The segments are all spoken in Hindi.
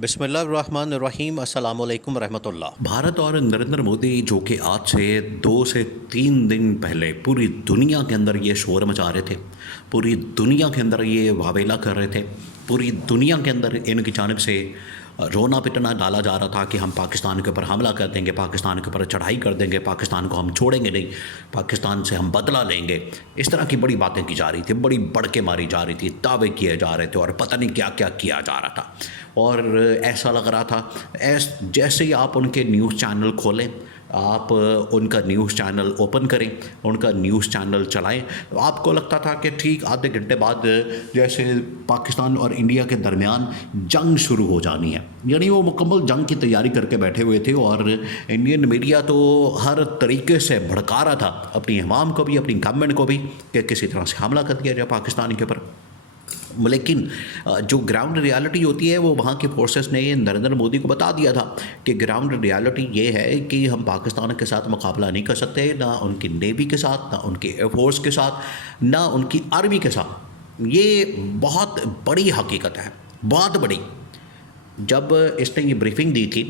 बिस्मिल्लाहिर्रहमानिर्रहीम अस्सलाम वालेकुम रहमतुल्लाह। भारत और नरेंद्र मोदी जो कि आज से 2 से 3 दिन पहले पूरी दुनिया के अंदर ये शोर मचा रहे थे, पूरी दुनिया के अंदर ये वावेला कर रहे थे, पूरी दुनिया के अंदर इनकी जानिब से रोना पिटना डाला जा रहा था कि हम पाकिस्तान के ऊपर हमला कर देंगे, पाकिस्तान के ऊपर चढ़ाई कर देंगे, पाकिस्तान को हम छोड़ेंगे नहीं, पाकिस्तान से हम बदला लेंगे। इस तरह की बड़ी बातें की जा रही थी, बड़ी बढ़के मारी जा रही थी, दावे किए जा रहे थे और पता नहीं क्या क्या किया जा रहा था। और ऐसा लग रहा था जैसे ही आप उनके न्यूज़ चैनल खोलें, आप उनका न्यूज़ चैनल ओपन करें, उनका न्यूज़ चैनल चलाएं, तो आपको लगता था कि ठीक आधे घंटे बाद जैसे पाकिस्तान और इंडिया के दरमियान जंग शुरू हो जानी है। यानी वो मुकम्मल जंग की तैयारी करके बैठे हुए थे और इंडियन मीडिया तो हर तरीके से भड़का रहा था अपनी अवाम को भी, अपनी गवर्नमेंट को भी, कि किसी तरह से हमला कर दिया जाए पाकिस्तान के ऊपर। लेकिन जो ग्राउंड रियलिटी होती है वो वहाँ के फोर्सेस ने नरेंद्र मोदी को बता दिया था कि ग्राउंड रियलिटी ये है कि हम पाकिस्तान के साथ मुकाबला नहीं कर सकते, ना उनकी नेवी के साथ, ना उनके एयरफोर्स के साथ, ना उनकी आर्मी के साथ। ये बहुत बड़ी हकीकत है, बहुत बड़ी। जब इसने ये ब्रीफिंग दी थी,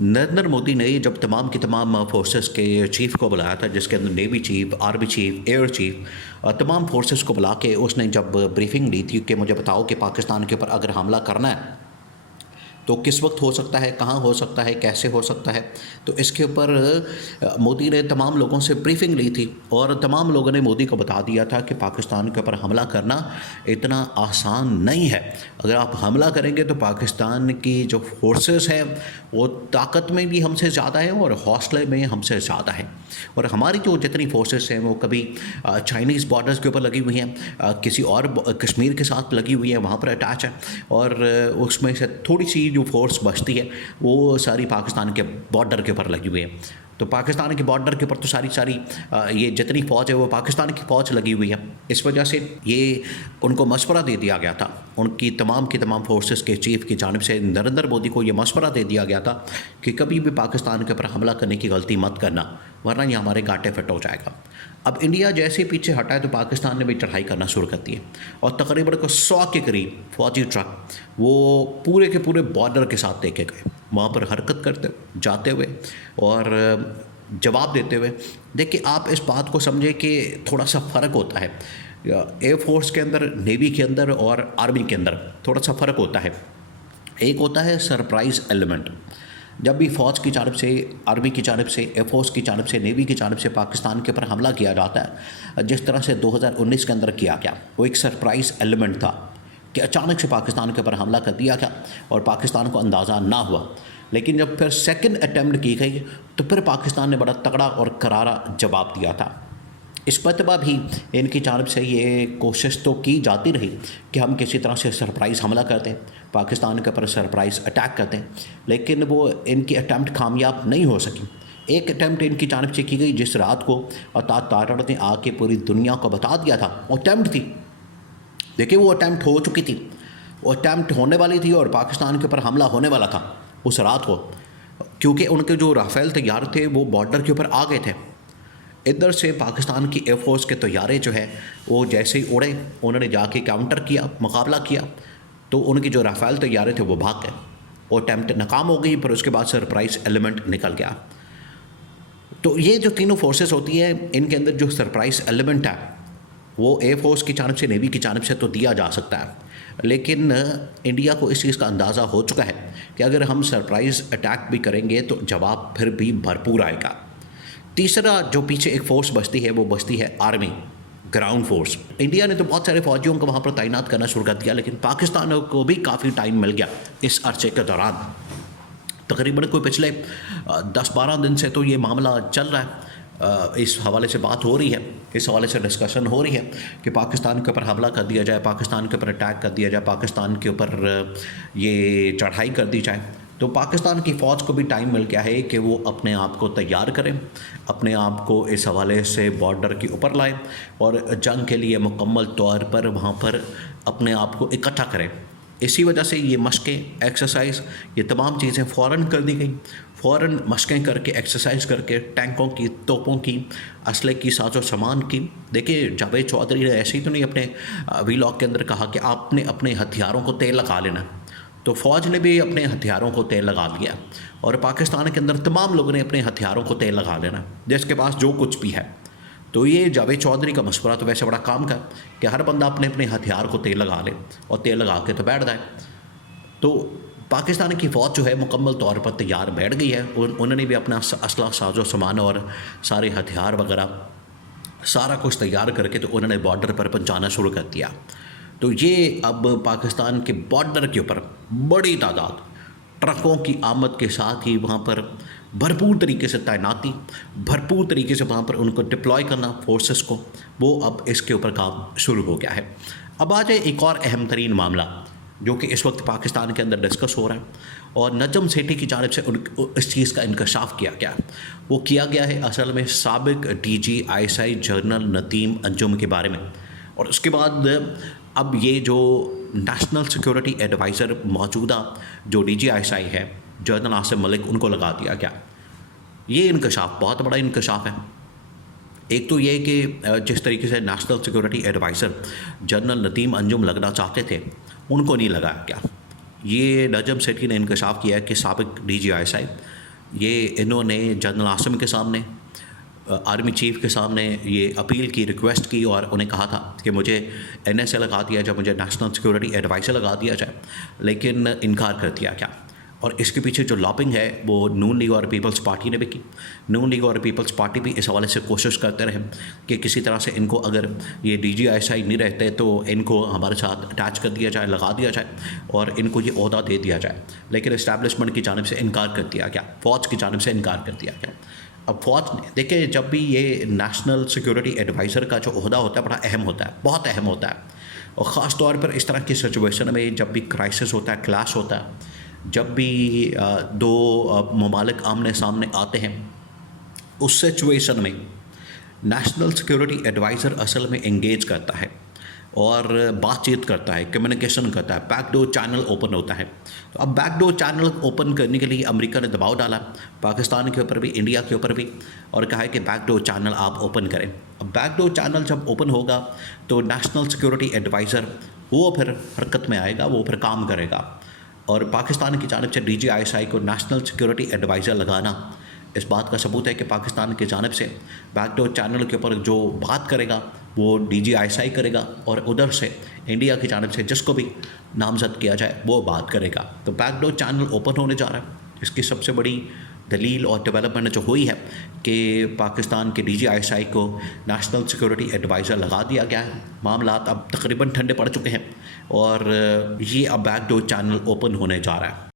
नरेंद्र मोदी ने जब तमाम की तमाम फोर्सेस के चीफ को बुलाया था, जिसके अंदर navy chief, army chief, air chief, तमाम फोर्सेस को बुला के उसने जब ब्रीफिंग दी थी कि मुझे बताओ कि पाकिस्तान के ऊपर अगर हमला करना है तो किस वक्त हो सकता है, कहाँ हो सकता है, कैसे हो सकता है। तो इसके ऊपर मोदी ने तमाम लोगों से ब्रीफिंग ली थी और तमाम लोगों ने मोदी को बता दिया था कि पाकिस्तान के ऊपर हमला करना इतना आसान नहीं है। अगर आप हमला करेंगे तो पाकिस्तान की जो फोर्सेस हैं वो ताकत में भी हमसे ज़्यादा है और हौसले में हमसे ज़्यादा है। और हमारी जो जितनी फोर्सेस हैं वो कभी चाइनीज़ बॉर्डर्स के ऊपर लगी हुई हैं, किसी और कश्मीर के साथ लगी हुई है, वहाँ पर अटैच है, और उसमें से थोड़ी सी जो फोर्स बचती है वो सारी पाकिस्तान के बॉर्डर के ऊपर लगी हुई है। तो पाकिस्तान के बॉर्डर के ऊपर तो सारी ये जितनी फ़ौज है वो पाकिस्तान की फ़ौज लगी हुई है। इस वजह से ये उनको मशवरा दे दिया गया था, उनकी तमाम की तमाम फोर्सेस के चीफ की जानिब से नरेंद्र मोदी को ये मशवरा दे दिया गया था कि कभी भी पाकिस्तान के ऊपर हमला करने की गलती मत करना, वरना ये हमारे गांठे फिट हो जाएगा। अब इंडिया जैसे ही पीछे हटा है तो पाकिस्तान ने भी चढ़ाई करना शुरू कर दी है और तकरीबन को 100 के करीब फौजी ट्रक वो पूरे के पूरे बॉर्डर के साथ लेके गए, वहाँ पर हरकत करते जाते हुए और जवाब देते हुए। देखिए, आप इस बात को समझे कि थोड़ा सा फ़र्क होता है एयरफोर्स के अंदर, नेवी के अंदर और आर्मी के अंदर थोड़ा सा फ़र्क होता है। एक होता है सरप्राइज़ एलिमेंट। जब भी फ़ौज की जानब से, आर्मी की जानब से, एयरफोर्स की जानब से, नेवी की जानब से पाकिस्तान के ऊपर हमला किया जाता है, जिस तरह से 2019 के अंदर किया गया, वो एक सरप्राइज़ एलिमेंट था कि अचानक से पाकिस्तान के ऊपर हमला कर दिया गया और पाकिस्तान को अंदाज़ा ना हुआ। लेकिन जब फिर सेकंड अटैम्प्ट की गई तो फिर पाकिस्तान ने बड़ा तगड़ा और करारा जवाब दिया था। इस मरतबा भी इनकी जानब से ये कोशिश तो की जाती रही कि हम किसी तरह से सरप्राइज़ हमला कर दें, पाकिस्तान के ऊपर सरप्राइज़ अटैक कर दें, लेकिन वो इनकी अटैम्प्ट कामयाब नहीं हो सकी। एक अटैम्प्ट इनकी जानब से की गई जिस रात को अता तारड़ ने आके पूरी दुनिया को बता दिया था, वो अटैम्प्ट थी। देखिए, वो अटैम्प्ट हो चुकी थी, वो अटैम्प्ट होने वाली थी और पाकिस्तान के ऊपर हमला होने वाला था उस रात को, क्योंकि उनके जो राफेल तैयार थे वो बॉर्डर के ऊपर आ गए थे। इधर से पाकिस्तान की एयरफोर्स के तैयारे जो है वो जैसे ही उड़े, उन्होंने जाके काउंटर किया, मुकाबला किया, तो उनकी जो राफेल तैयारे थे वो भाग गए, वो अटैम्प्ट नाकाम हो गई। पर उसके बाद सरप्राइज़ एलिमेंट निकल गया। तो ये जो तीनों फोर्सेस होती हैं, इनके अंदर जो सरप्राइज़ एलिमेंट है वो एयरफोर्स की जानब से, नेवी की जानब से तो दिया जा सकता है, लेकिन इंडिया को इस चीज़ का अंदाज़ा हो चुका है कि अगर हम सरप्राइज़ अटैक भी करेंगे तो जवाब फिर भी भरपूर आएगा। तीसरा जो पीछे एक फ़ोर्स बचती है वो बचती है आर्मी, ग्राउंड फोर्स। इंडिया ने तो बहुत सारे फौजियों को वहाँ पर तैनात करना शुरू कर दिया, लेकिन पाकिस्तान को भी काफ़ी टाइम मिल गया इस अरसे के दौरान। तकरीबन कोई पिछले 10-12 दिन से तो ये मामला चल रहा है। इस हवाले से बात हो रही है, इस हवाले से डिस्कशन हो रही है कि पाकिस्तान के ऊपर हमला कर दिया जाए, पाकिस्तान के ऊपर अटैक कर दिया जाए, पाकिस्तान के ऊपर ये चढ़ाई कर दी जाए। तो पाकिस्तान की फ़ौज को भी टाइम मिल गया है कि वो अपने आप को तैयार करें, अपने आप को इस हवाले से बॉर्डर के ऊपर लाएं और जंग के लिए मुकम्मल तौर पर वहाँ पर अपने आप को इकट्ठा करें। इसी वजह से ये मशक़ें, एक्सरसाइज, ये तमाम चीज़ें फ़ौरन कर दी गई। फ़ौरन मशक़ें करके, एक्सरसाइज करके, टैंकों की, तोपों की, असले की, साजो सामान की। देखिए, जावेद चौधरी ने ऐसे ही तो नहीं अपने वीलॉग के अंदर कहा कि आपने अपने हथियारों को तेल लगा लेना। तो फ़ौज ने भी अपने हथियारों को तेल लगा दिया और पाकिस्तान के अंदर तमाम लोगों ने अपने हथियारों को तेल लगा लेना, जिसके पास जो कुछ भी है। तो ये जावेद चौधरी का मशवरा तो वैसे बड़ा काम का कि हर बंदा अपने अपने हथियार को तेल लगा ले और तेल लगा के तो बैठ जाए। तो पाकिस्तान की फ़ौज जो है मुकम्मल तौर पर तैयार बैठ गई है। उन्होंने भी अपना असला साजो सामान और सारे हथियार वगैरह सारा कुछ तैयार करके तो उन्होंने बॉर्डर पर पहुंचाना शुरू कर दिया। तो ये अब पाकिस्तान के बॉर्डर के ऊपर बड़ी तादाद ट्रकों की आमद के साथ ही वहाँ पर भरपूर तरीके से तैनाती, भरपूर तरीके से वहाँ पर उनको डिप्लॉय करना फोर्सेस को, वो अब इसके ऊपर काम शुरू हो गया है। अब आ जाए एक और अहम तरीन मामला जो कि इस वक्त पाकिस्तान के अंदर डिस्कस हो रहा है और नजम सेठी की जानिब से इस चीज़ का इंकशाफ किया गया। वो किया गया है असल में साबिक DGI जनरल नदीम अंजुम के बारे में। और उसके बाद अब ये जो नेशनल सिक्योरिटी एडवाइज़र मौजूदा जो DGI है जनरल आसिम मलिक, उनको लगा दिया गया। ये इंकशाफ बहुत बड़ा इंकशाफ है। एक तो ये कि जिस तरीके से national security adviser general Nadeem Anjum लगना चाहते थे उनको नहीं लगाया गया। ये नजम सेठी ने इंकशाफ किया है कि साबिक DGI ये इन्होंने जनरल आसिम के सामने, आर्मी चीफ़ के सामने ये अपील की, रिक्वेस्ट की और उन्हें कहा था कि मुझे NSA लगा दिया जाए, मुझे नेशनल सिक्योरिटी एडवाइज़र लगा दिया जाए, लेकिन इनकार कर दिया गया। और इसके पीछे जो लॉबिंग है वो नून लीग और पीपल्स पार्टी ने भी की। नून लीग और पीपल्स पार्टी भी इस हवाले से कोशिश करते रहे कि किसी तरह से इनको, अगर ये DGI नहीं रहते तो इनको हमारे साथ अटैच कर दिया जाए, लगा दिया जाए और इनको ये ओहदा दे दिया जाए। लेकिन इस्टेब्लिशमेंट की जानिब से इनकार कर दिया गया, फ़ौज की जानिब से इनकार कर दिया गया। अब फ़ौज ने देखिए, जब भी ये नेशनल सिक्योरिटी एडवाइज़र का जो ओहदा होता है बड़ा अहम होता है, बहुत अहम होता है। और ख़ास तौर पर इस तरह की सिचुएशन में जब भी क्राइसिस होता है, क्लैश होता है, जब भी दो ममालिक आमने सामने आते हैं, उस सिचुएशन में नेशनल सिक्योरिटी एडवाइज़र असल में एंगेज करता है और बातचीत करता है, कम्युनिकेशन करता है, बैकडोर चैनल ओपन होता है। तो अब बैकडोर चैनल ओपन करने के लिए अमेरिका ने दबाव डाला पाकिस्तान के ऊपर भी, इंडिया के ऊपर भी, और कहा है कि बैकडोर चैनल आप ओपन करें। अब बैकडोर चैनल जब ओपन होगा तो नेशनल सिक्योरिटी एडवाइज़र वो फिर हरकत में आएगा, वो फिर काम करेगा। और पाकिस्तान की जानिब से DGI को नेशनल सिक्योरिटी एडवाइज़र लगाना इस बात का सबूत है कि पाकिस्तान की जानिब से बैकडोर चैनल के ऊपर जो बात करेगा वो DGI करेगा और उधर से इंडिया की जानिब से जिसको भी नामजद किया जाए वो बात करेगा। तो बैकडोर चैनल ओपन होने जा रहा है। इसकी सबसे बड़ी दलील और डेवलपमेंट जो हुई है कि पाकिस्तान के DGI को नेशनल सिक्योरिटी एडवाइज़र लगा दिया गया है। मामला अब तकरीबन ठंडे पड़ चुके हैं और ये अब बैकडोर चैनल ओपन होने जा रहा है।